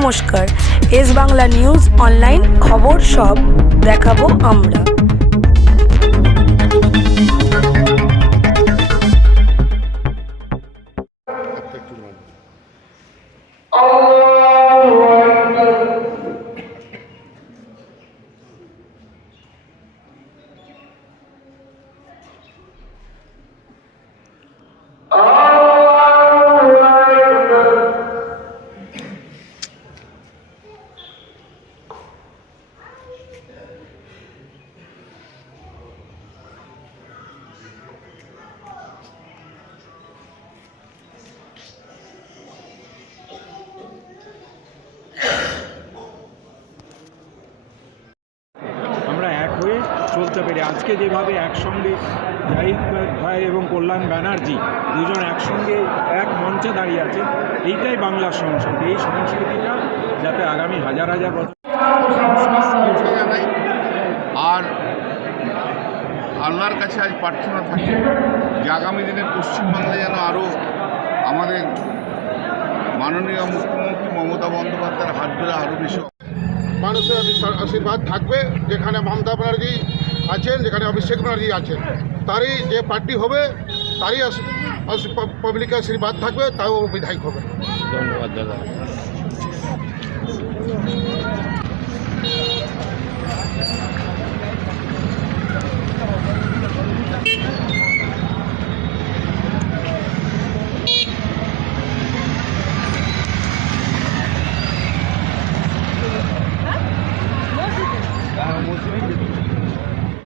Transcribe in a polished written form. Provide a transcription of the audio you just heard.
নমস্কার, S Bangla news online খবর সব দেখাবো আমরা। চলতে পেরে আজকে যেভাবে একসঙ্গে জাহিদ ভাই এবং কল্যাণ ব্যানার্জি দুজন একসঙ্গে এক মঞ্চে দাঁড়িয়ে আছেন, এইটাই বাংলার সংস্কৃতি। এই সংস্কৃতিটা যাতে আগামী হাজার হাজার বছর। আর আল্লাহর কাছে আজ প্রার্থনা থাকে যে আগামী দিনে পশ্চিমবাংলায় যেন আরও আমাদের মাননীয় মুখ্যমন্ত্রী মমতা বন্দ্যোপাধ্যায়ের হাত ধরে আরও বেশি মানুষের আশীর্বাদ থাকবে। যেখানে মমতা ব্যানার্জি আছেন, যেখানে অভিষেক ব্যানার্জি আছেন, তারই যে পার্টি হবে তারই পাবলিকের আশীর্বাদ থাকবে, তাও বিধায়ক হবে। ধন্যবাদ দাদা।